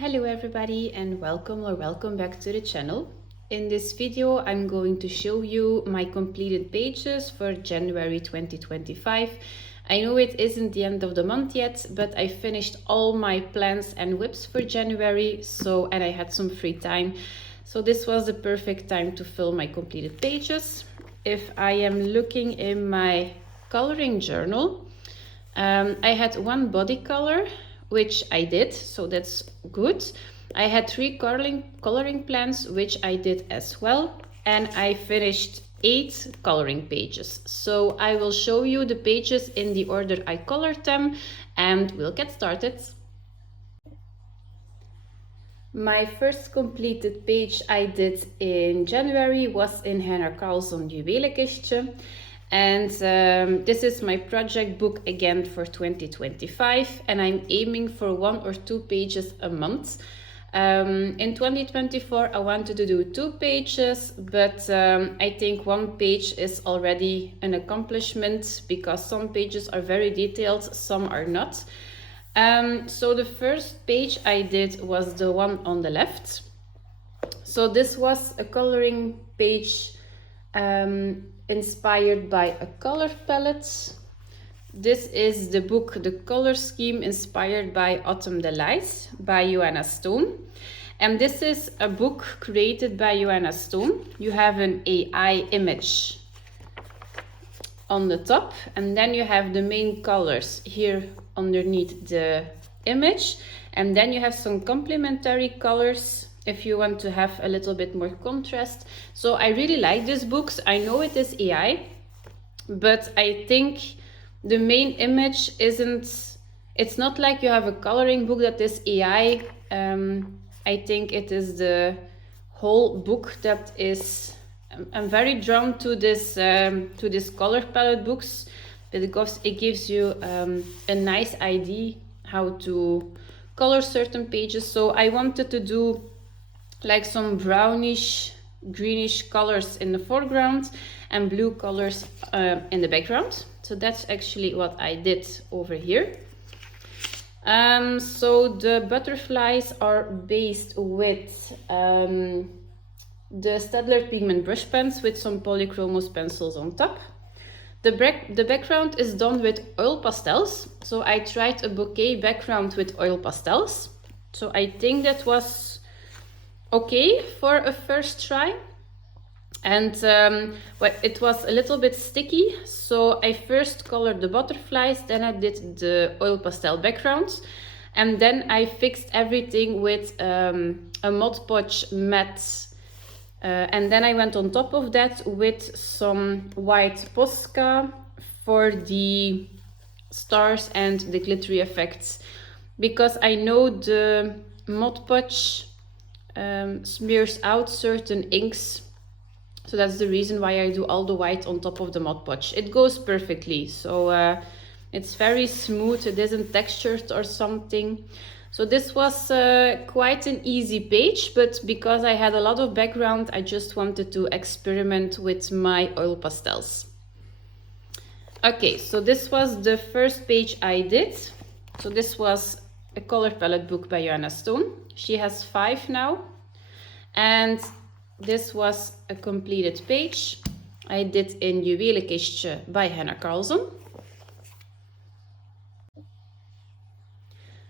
Hello everybody and welcome back to the channel. In this video I'm going to show you my completed pages for January 2025. I know it isn't the end of the month yet, but I finished all my plans and whips for January, and I had some free time. So this was the perfect time to fill my completed pages. If I am looking in my coloring journal, I had one body color, which I did, so that's good. I had 3 coloring plans, which I did as well, and I finished 8 coloring pages. So I will show you the pages in the order I colored them, and we'll get started. My first completed page I did in January was in Henna Karlsson Juwelenkistje. And this is my project book again for 2025, and I'm aiming for 1 or 2 pages a month. In 2024 I wanted to do 2 pages, but I think 1 page is already an accomplishment because some pages are very detailed, some are not. So the first page I did was the one on the left. So this was a coloring page inspired by a color palette. This is the book The Color Scheme Inspired by Autumn Delight by Joanna Stone. And this is a book created by Joanna Stone. You have an AI image on the top, and then you have the main colors here underneath the image, and then you have some complementary colors if you want to have a little bit more contrast. So I really like these books. I know it is AI, but I think the main image it's not like you have a coloring book that is AI. I think it is the whole book that is, I'm very drawn to this color palette books because it gives you a nice idea how to color certain pages. So I wanted to do like some brownish, greenish colors in the foreground and blue colors in the background. So that's actually what I did over here. So the butterflies are based with the Staedtler pigment brush pens with some polychromos pencils on top. The background is done with oil pastels. So I tried a bouquet background with oil pastels. So I think that was okay for a first try, and it was a little bit sticky, so I first colored the butterflies, then I did the oil pastel background, and then I fixed everything with a Mod Podge matte, and then I went on top of that with some white Posca for the stars and the glittery effects, because I know the Mod Podge smears out certain inks, so that's the reason why I do all the white on top of the Mod Podge. It goes perfectly, so it's very smooth, it isn't textured or something. So this was quite an easy page, but because I had a lot of background, I just wanted to experiment with my oil pastels. Okay, so this was the first page I did. So this was a color palette book by Joanna Stone. She has 5 now, and this was a completed page I did in Juwelenkistje by Henna Karlsson.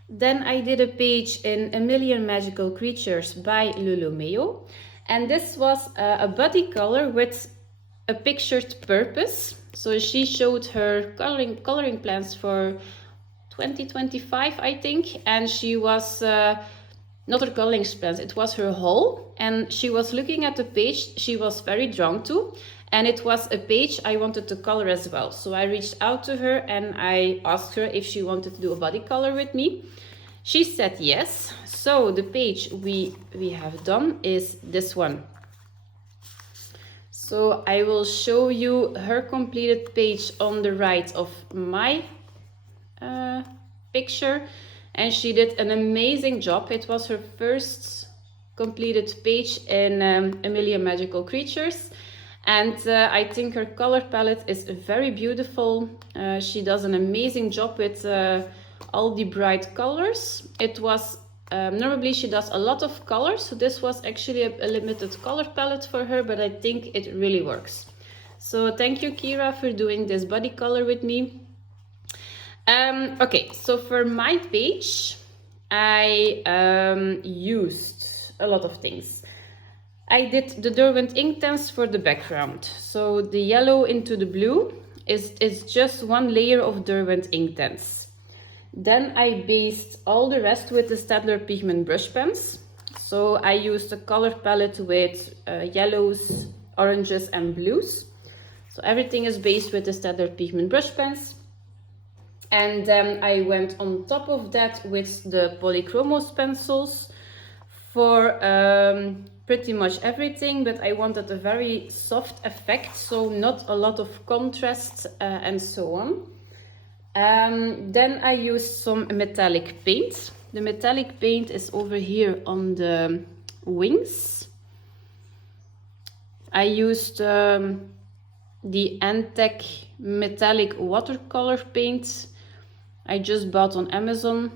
Then I did a page in A Million Magical Creatures by Lulumeo, and this was a body color with a pictured purpose. So she showed her coloring plans for 2025, I think, and she was not her coloring plans, it was her haul, and she was looking at the page she was very drawn to, and it was a page I wanted to color as well. So I reached out to her and I asked her if she wanted to do a body color with me. She said yes. So the page we have done is this one. So I will show you her completed page on the right of my picture, and she did an amazing job. It was her first completed page in A Million Magical Creatures, and I think her color palette is very beautiful. She does an amazing job with all the bright colors. It was normally she does a lot of colors, so this was actually a limited color palette for her, but I think it really works. So thank you, Kira, for doing this body color with me. Okay, so for my page, I used a lot of things. I did the Derwent Inktense for the background. So the yellow into the blue is just one layer of Derwent Inktense. Then I based all the rest with the Staedtler Pigment brush pens. So I used a color palette with yellows, oranges and blues. So everything is based with the Staedtler Pigment brush pens. And then I went on top of that with the Polychromos pencils for pretty much everything, but I wanted a very soft effect, so not a lot of contrast and so on. Then I used some metallic paint. The metallic paint is over here on the wings. I used the Antec metallic watercolor paint I just bought on Amazon.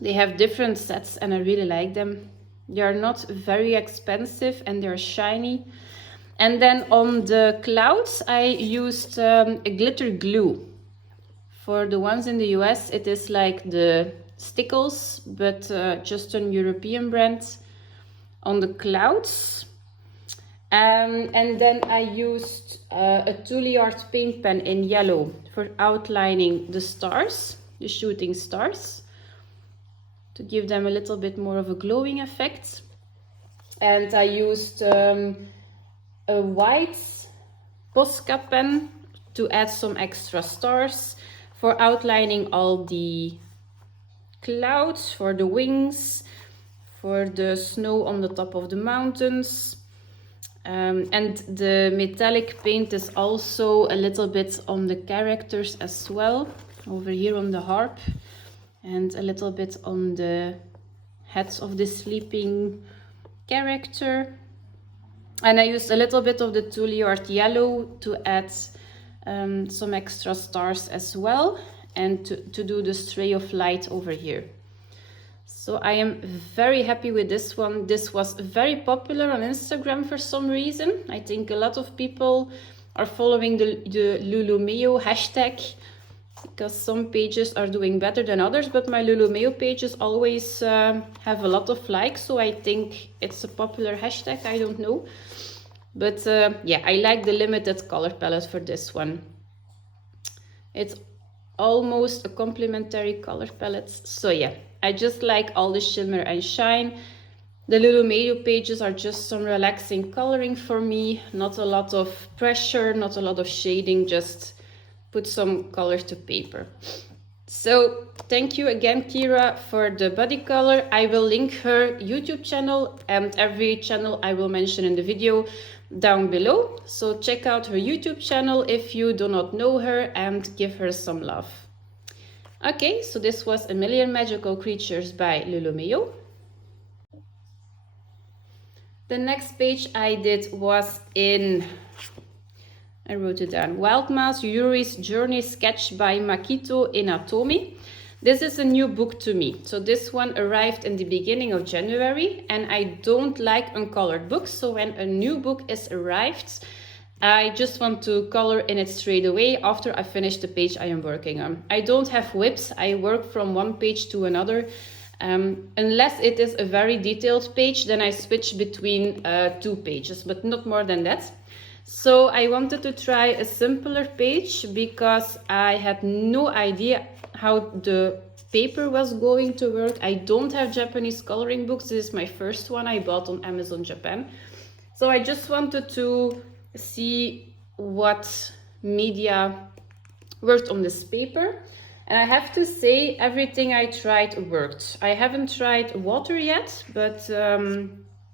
They have different sets and I really like them. They are not very expensive and they're shiny. And then on the clouds I used a glitter glue. For the ones in the US it is like the Stickles, but just a European brand on the clouds. And then I used a Touliard paint pen in yellow for outlining the stars, the shooting stars, to give them a little bit more of a glowing effect. And I used a white Posca pen to add some extra stars for outlining all the clouds, for the wings, for the snow on the top of the mountains. And the metallic paint is also a little bit on the characters as well, over here on the harp, and a little bit on the heads of the sleeping character. And I used a little bit of the Touliard yellow to add some extra stars as well, and to do the stray of light over here. So I am very happy with this one. This was very popular on Instagram for some reason. I think a lot of people are following the Lulumeo hashtag because some pages are doing better than others, but my Lulumeo pages always have a lot of likes, so I think it's a popular hashtag, I don't know. But yeah, I like the limited color palette for this one. It's almost a complementary color palette, so yeah. I just like all the shimmer and shine. The Lulumeo pages are just some relaxing coloring for me. Not a lot of pressure, not a lot of shading, just put some color to paper. So thank you again, Kira, for the body color. I will link her YouTube channel and every channel I will mention in the video down below. So check out her YouTube channel if you do not know her and give her some love. Okay, so this was A Million Magical Creatures by Lulumeo. The next page I did was in, I wrote it down, Wild Mouse Yuri's Journey Sketch by Makito Inatomi. This is a new book to me. So this one arrived in the beginning of January and I don't like uncolored books. So when a new book is arrived, I just want to color in it straight away after I finish the page I am working on. I don't have whips. I work from one page to another. Unless it is a very detailed page, then I switch between two pages, but not more than that. So I wanted to try a simpler page because I had no idea how the paper was going to work. I don't have Japanese coloring books. This is my first one I bought on Amazon Japan. So I just wanted to see what media worked on this paper. And I have to say, everything I tried worked. I haven't tried water yet, but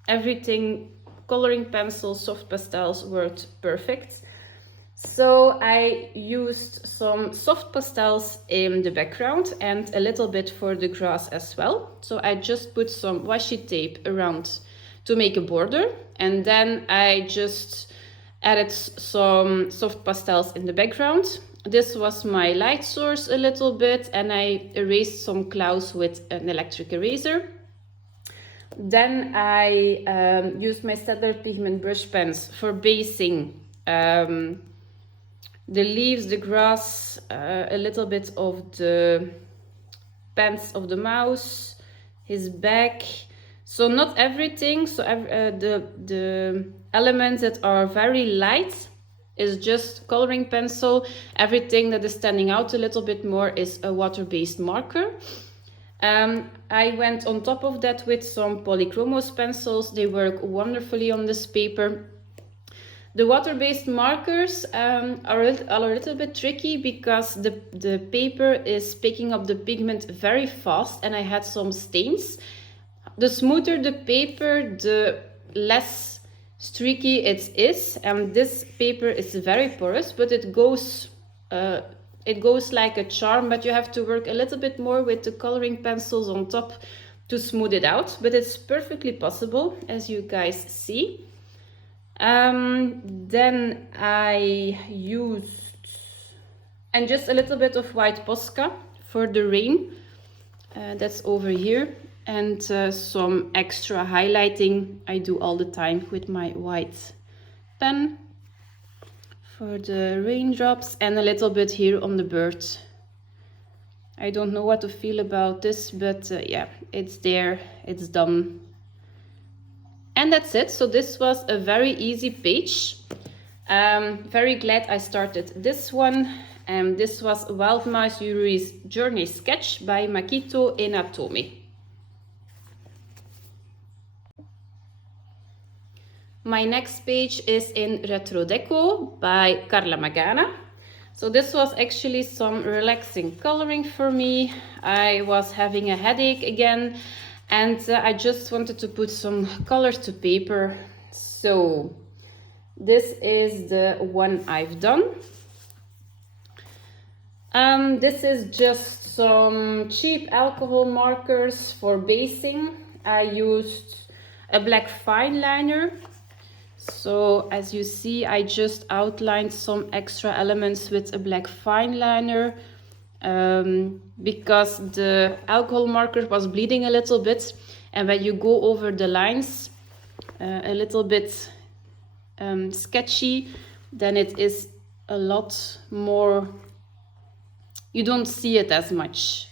everything, coloring pencils, soft pastels worked perfect. So I used some soft pastels in the background and a little bit for the grass as well. So I just put some washi tape around to make a border, and then I just added some soft pastels in the background. This was my light source a little bit, and I erased some clouds with an electric eraser. Then I used my Staedtler pigment brush pens for basing the leaves, the grass, a little bit of the pants of the mouse, his back. So not everything, so the elements that are very light is just coloring pencil. Everything that is standing out a little bit more is a water-based marker. I went on top of that with some Polychromos pencils. They work wonderfully on this paper. The water-based markers are a little bit tricky because the paper is picking up the pigment very fast and I had some stains. The smoother the paper, the less streaky it is, and this paper is very porous, but it goes like a charm, but you have to work a little bit more with the coloring pencils on top to smooth it out, but it's perfectly possible, as you guys see. Then I used and just a little bit of white Posca for the rain, that's over here, and some extra highlighting I do all the time with my white pen for the raindrops, and a little bit here on the bird. I don't know what to feel about this, but yeah, it's there, it's done. And that's it. So this was a very easy page. Very glad I started this one. This was Wild Mouse Yuri's Journey Sketch by Makito Enatome. My next page is in Retro Deco by Carla Magana. So this was actually some relaxing coloring for me. I was having a headache again and I just wanted to put some color to paper. So this is the one I've done. This is just some cheap alcohol markers for basing. I used a black fine liner. So as you see, I just outlined some extra elements with a black fine liner because the alcohol marker was bleeding a little bit, and when you go over the lines a little bit sketchy, then it is a lot more, you don't see it as much.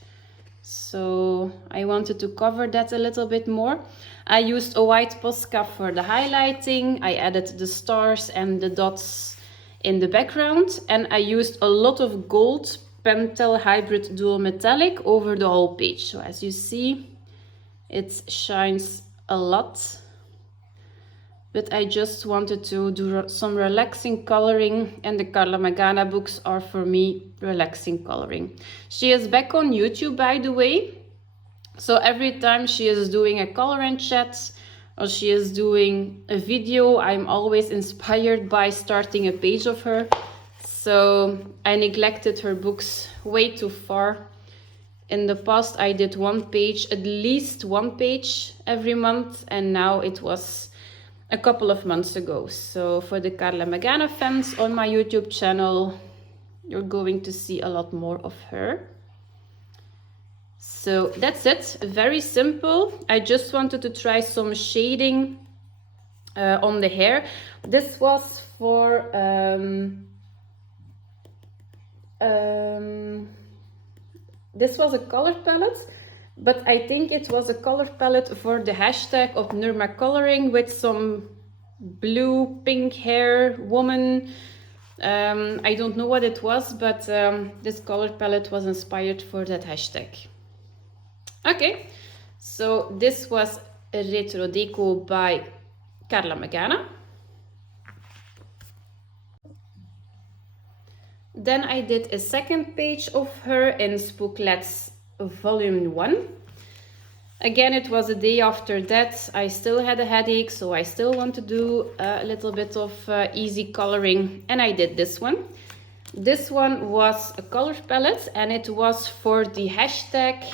So I wanted to cover that a little bit more. I used a white Posca for the highlighting. I added the stars and the dots in the background, and I used a lot of gold Pentel Hybrid Dual Metallic over the whole page. So as you see, it shines a lot. But I just wanted to do some relaxing coloring, and the Carla Magana books are for me relaxing coloring. She is back on YouTube, by the way. So every time she is doing a color and chat or she is doing a video, I'm always inspired by starting a page of her. So I neglected her books way too far. In the past I did one page, at least one page every month, and now it was a couple of months ago. So for the Carla Magana fans on my YouTube channel, you're going to see a lot more of her. So that's it, very simple. I just wanted to try some shading on the hair. This was for this was a color palette, but I think it was a color palette for the hashtag of Nurma Coloring with some blue pink hair woman. I don't know what it was, but this color palette was inspired for that hashtag. Okay, so this was Retro Deco by Carla Magana. Then I did a second page of her in Spooklets Volume 1. Again, it was a day after that. I still had a headache, so I still want to do a little bit of easy coloring, and I did this one. This one was a color palette, and it was for the hashtag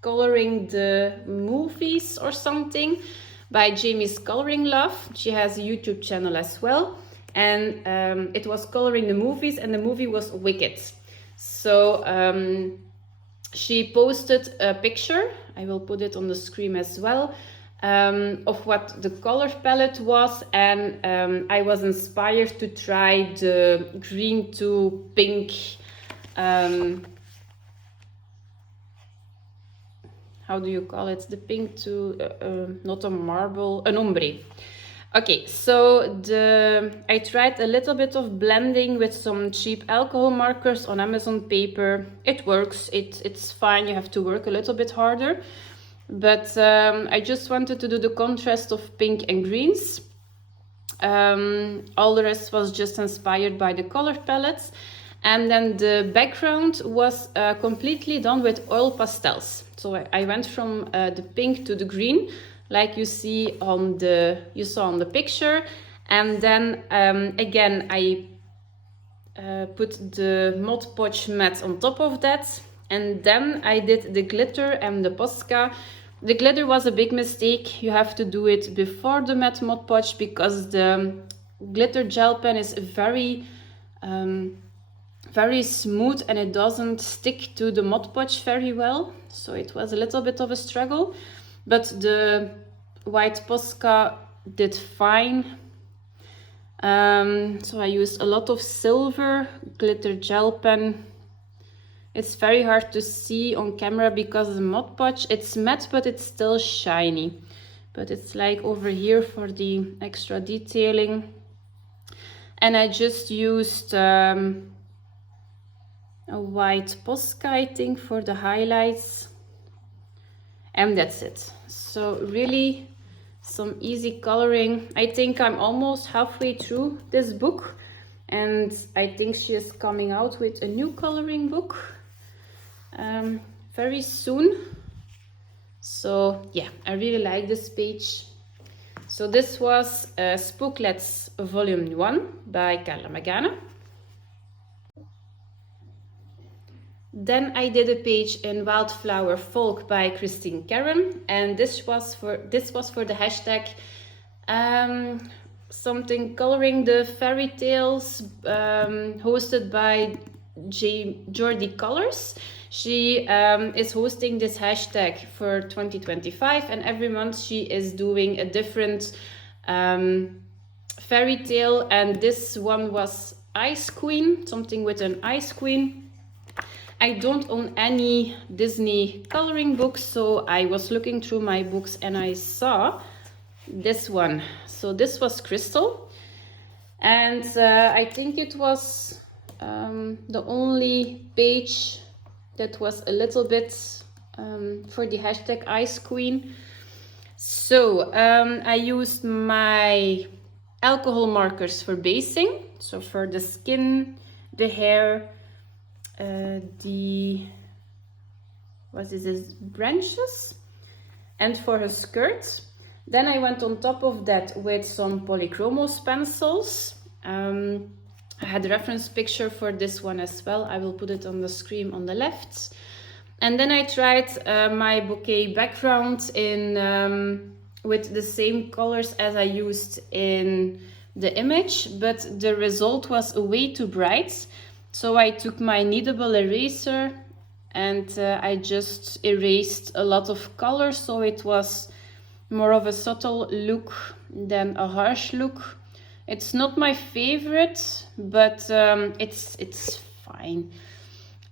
Coloring the Movies or something by Jamie's Coloring Love. She has a YouTube channel as well, and it was coloring the movies, and the movie was Wicked. So she posted a picture, I will put it on the screen as well, of what the color palette was, and I was inspired to try the green to pink how do you call it? The pink to not a marble, an ombre. Okay, so I tried a little bit of blending with some cheap alcohol markers on Amazon paper. It works, it's fine, you have to work a little bit harder. But I just wanted to do the contrast of pink and greens. All the rest was just inspired by the color palettes. And then the background was completely done with oil pastels. So I went from the pink to the green, like you see on you saw on the picture. And then again, I put the Mod Podge matte on top of that. And then I did the glitter and the Posca. The glitter was a big mistake. You have to do it before the matte Mod Podge because the glitter gel pen is very smooth and it doesn't stick to the Mod Podge very well. So it was a little bit of a struggle. But the white Posca did fine. So I used a lot of silver glitter gel pen. It's very hard to see on camera because of the Mod Podge. It's matte, but it's still shiny. But it's like over here for the extra detailing. And I just used a white Posca, I think, for the highlights. And that's it. So really some easy coloring. I think I'm almost halfway through this book. And I think she is coming out with a new coloring book very soon. So yeah, I really like this page. So this was Spooklets Volume 1 by Carla Magana. Then I did a page in Wildflower Folk by Christine Karen, and this was for the hashtag something coloring the fairy tales, hosted by Jordi Colors. She is hosting this hashtag for 2025, and every month she is doing a different fairy tale, and this one was Ice Queen, something with an Ice Queen. I don't own any Disney coloring books, so I was looking through my books and I saw this one. So this was Crystal, and I think it was the only page that was a little bit for the hashtag Ice Queen. So I used my alcohol markers for basing, so for the skin, the hair, branches, and for her skirt. Then I went on top of that with some Polychromos pencils. I had a reference picture for this one as well. I will put it on the screen on the left. And then I tried my bouquet background in with the same colors as I used in the image, but the result was way too bright. So I took my kneadable eraser and I just erased a lot of color, so it was more of a subtle look than a harsh look. It's not my favorite, but it's fine.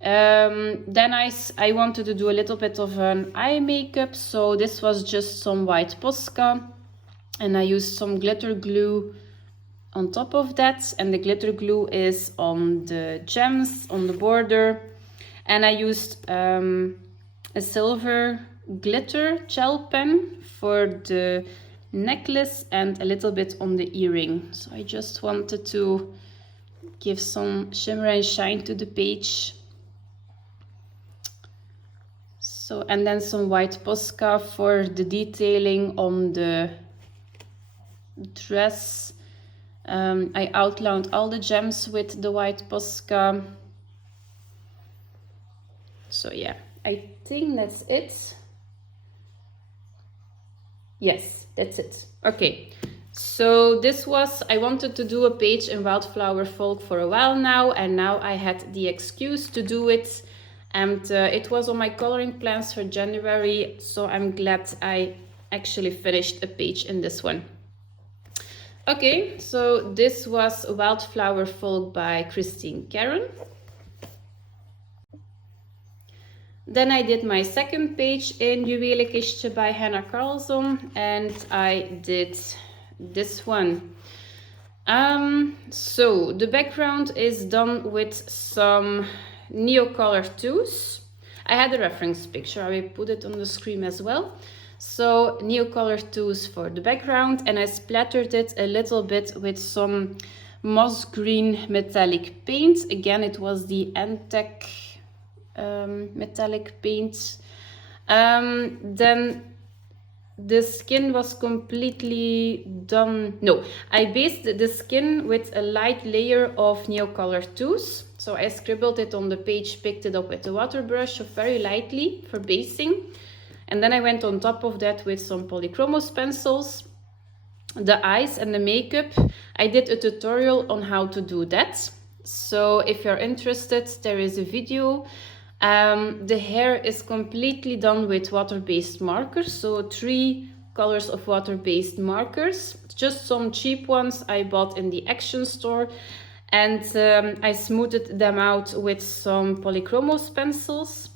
Then I wanted to do a little bit of an eye makeup, so this was just some white Posca, and I used some glitter glue on top of that, and the glitter glue is on the gems on the border, and I used a silver glitter gel pen for the necklace and a little bit on the earring. So I just wanted to give some shimmer and shine to the page. So, and then some white Posca for the detailing on the dress. I outlined all the gems with the white Posca. So yeah, I think that's it. Yes, that's it. Okay, so this was, I wanted to do a page in Wildflower Folk for a while now, and now I had the excuse to do it. And it was on my coloring plans for January, so I'm glad I actually finished a page in this one. Okay, so this was Wildflower Folk by Christine Caron. Then I did my second page in Juwelenkistje by Hannah Carlson, and I did this one. So the background is done with some Neocolor 2s. I had a reference picture, I will put it on the screen as well. So Neocolor 2s for the background, and I splattered it a little bit with some moss green metallic paint. Again, it was the Antec metallic paint. Then the skin was completely done. No, I based the skin with a light layer of Neocolor 2s. So I scribbled it on the page, picked it up with a water brush very lightly for basing. And then I went on top of that with some Polychromos pencils. The eyes and the makeup, I did a tutorial on how to do that. So if you're interested, there is a video. The hair is completely done with water-based markers, so 3 colors of water-based markers, just some cheap ones I bought in the Action store, and I smoothed them out with some Polychromos pencils.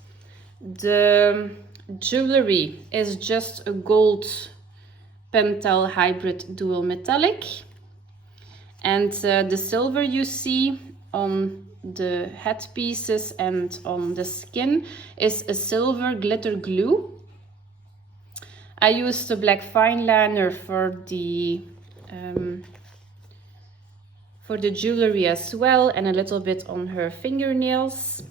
The jewelry is just a gold Pentel hybrid dual metallic, and the silver you see on the headpieces and on the skin is a silver glitter glue. I used a black fine liner for the jewelry as well, and a little bit on her fingernails.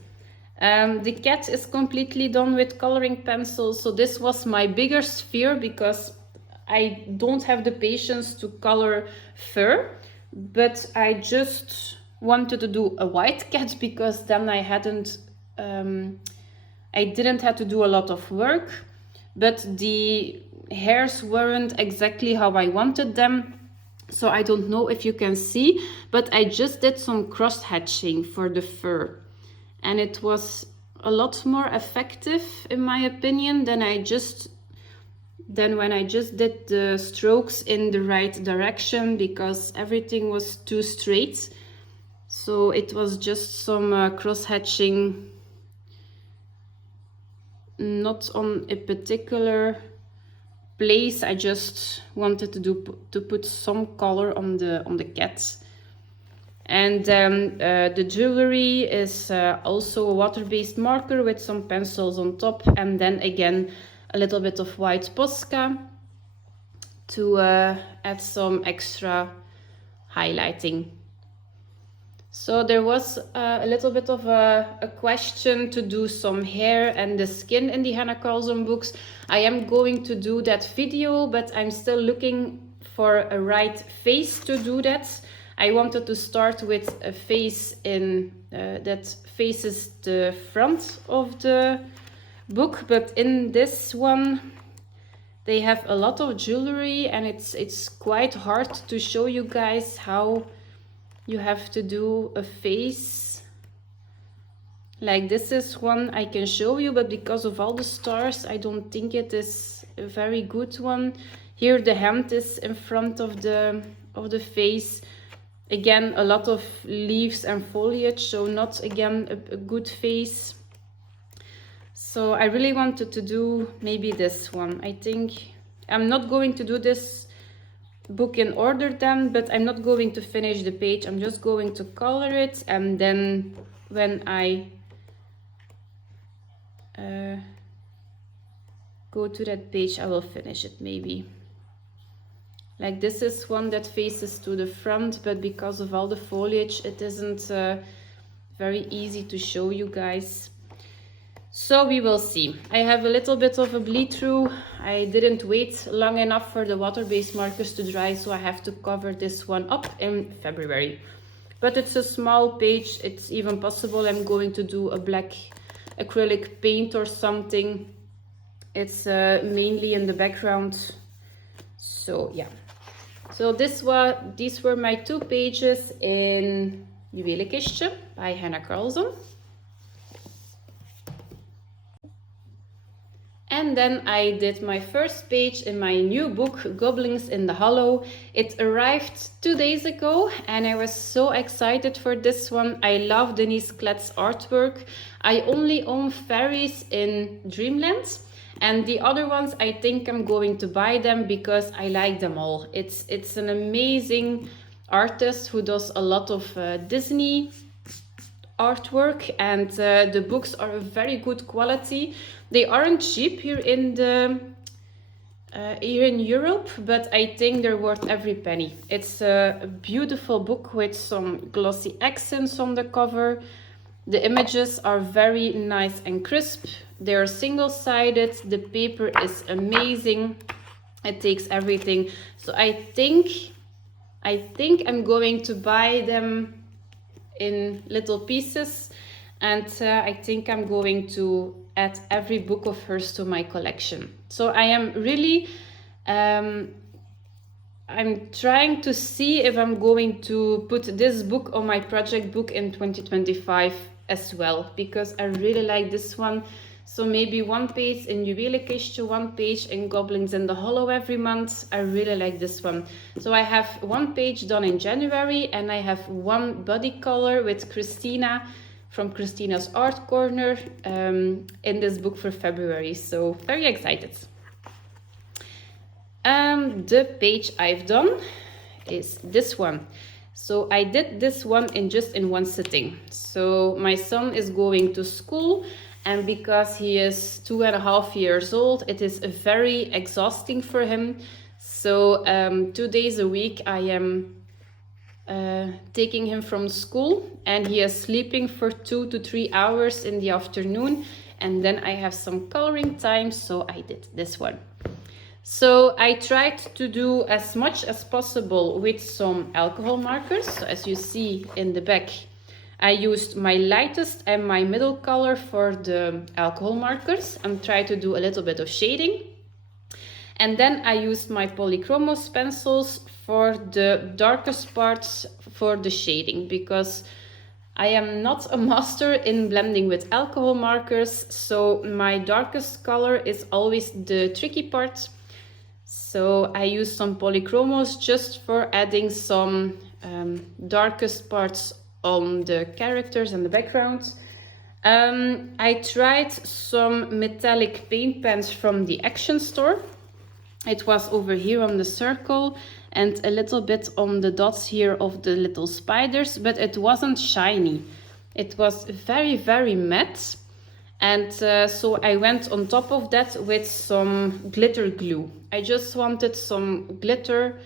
The cat is completely done with coloring pencils, so this was my biggest fear because I don't have the patience to color fur, but I just wanted to do a white cat because then I didn't have to do a lot of work, but the hairs weren't exactly how I wanted them. So I don't know if you can see, but I just did some cross hatching for the fur, and it was a lot more effective in my opinion than when I just did the strokes in the right direction, because everything was too straight. So it was just some cross hatching, not on a particular place. I just wanted to put some color on the cat. And then the jewelry is also a water-based marker with some pencils on top, and then again a little bit of white Posca to add some extra highlighting. So there was a little bit of a question to do some hair and the skin in the Hannah Carlson books. I am going to do that video, but I'm still looking for a right face to do that. I wanted to start with a face that faces the front of the book, but in this one they have a lot of jewelry, and it's quite hard to show you guys how you have to do a face. Like this is one I can show you, but because of all the stars I don't think it is a very good one. Here the hand is in front of the face. Again, a lot of leaves and foliage, so not again a good face. So I really wanted to do maybe this one. I think I'm not going to do this book in order then, but I'm not going to finish the page. I'm just going to color it, and then when I go to that page I will finish it maybe. Like this is one that faces to the front, but because of all the foliage it isn't very easy to show you guys. So we will see. I have a little bit of a bleed through. I didn't wait long enough for the water-based markers to dry, so I have to cover this one up in February. But it's a small page. It's even possible I'm going to do a black acrylic paint or something. It's mainly in the background. So yeah. So these were my 2 pages in Juwelenkistje by Hannah Carlson. And then I did my first page in my new book, Goblins in the Hollow. It arrived 2 days ago and I was so excited for this one. I love Denise Klett's artwork. I only own fairies in Dreamland, and the other ones I think I'm going to buy them because I like them all. It's an amazing artist who does a lot of Disney artwork, and the books are of very good quality. They aren't cheap here in Europe, but I think they're worth every penny. It's a beautiful book with some glossy accents on the cover. The images are very nice and crisp. They are single-sided. The paper is amazing. It takes everything. So I think I'm going to buy them in little pieces, and I think I'm going to add every book of hers to my collection. So I am really I'm trying to see if I'm going to put this book on my project book in 2025 as well, because I really like this one. So maybe one page in Juwelenkistje, one page in Goblins in the Hollow every month. I really like this one. So I have one page done in January, and I have one body color with Christina from Christina's Art Corner in this book for February. So very excited. The page I've done is this one. So I did this one in one sitting. So my son is going to school, and because he is 2.5 years old, it is very exhausting for him. So 2 days a week I am taking him from school, and he is sleeping for 2 to 3 hours in the afternoon, and then I have some coloring time, so I did this one. So I tried to do as much as possible with some alcohol markers. So as you see in the back, I used my lightest and my middle color for the alcohol markers and tried to do a little bit of shading. And then I used my Polychromos pencils for the darkest parts for the shading, because I am not a master in blending with alcohol markers. So my darkest color is always the tricky part. So I used some Polychromos just for adding some darkest parts on the characters and the background. I tried some metallic paint pens from the Action Store. It was over here on the circle and a little bit on the dots here of the little spiders, but it wasn't shiny. It was very, very matte. And so I went on top of that with some glitter glue. I just wanted some glitter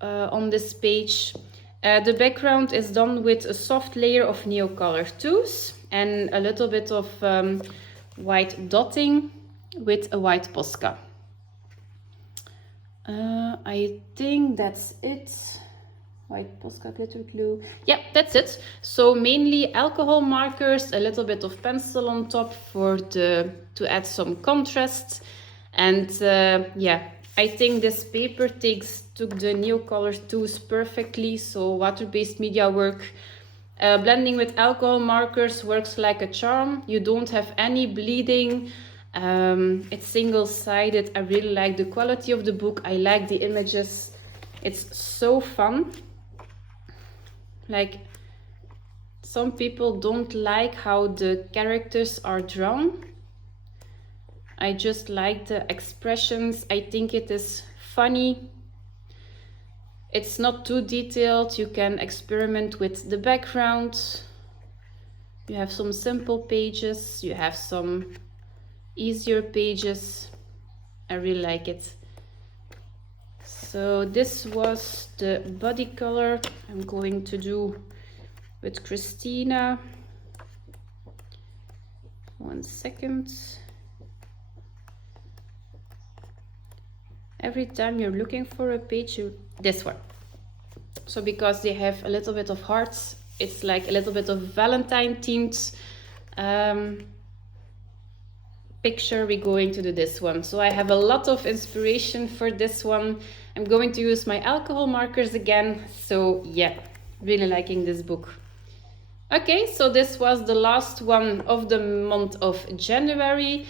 on this page. The background is done with a soft layer of Neocolor 2s and a little bit of white dotting with a white Posca. I think that's it. White Posca glitter glue. Yeah, that's it. So mainly alcohol markers, a little bit of pencil on top to add some contrast. And yeah, I think this paper took the Neocolor 2s perfectly. So water-based media work. Blending with alcohol markers works like a charm. You don't have any bleeding. It's single-sided. I really like the quality of the book. I like the images. It's so fun. Like, some people don't like how the characters are drawn. I just like the expressions. I think it is funny. It's not too detailed. You can experiment with the background. You have some simple pages. You have some easier pages. I really like it. So this was the body color I'm going to do with Christina. 1 second. Every time you're looking for a page, this one. So because they have a little bit of hearts, it's like a little bit of Valentine themed picture. We're going to do this one. So I have a lot of inspiration for this one. I'm going to use my alcohol markers again. So yeah, really liking this book. Okay, so this was the last one of the month of January.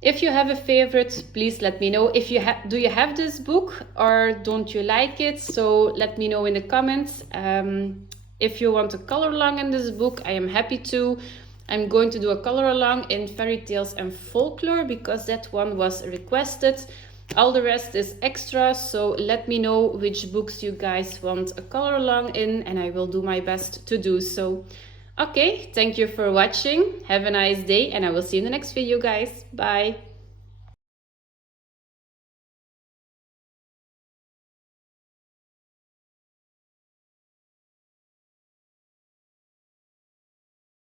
If you have a favorite, please let me know. If you do you have this book or don't you like it? So let me know in the comments. If you want a color along in this book, I am happy to. I'm going to do a color along in Fairy Tales and Folklore because that one was requested. All the rest is extra, so let me know which books you guys want a color along in and I will do my best to do so. Okay, thank you for watching. Have a nice day and I will see you in the next video, guys. Bye.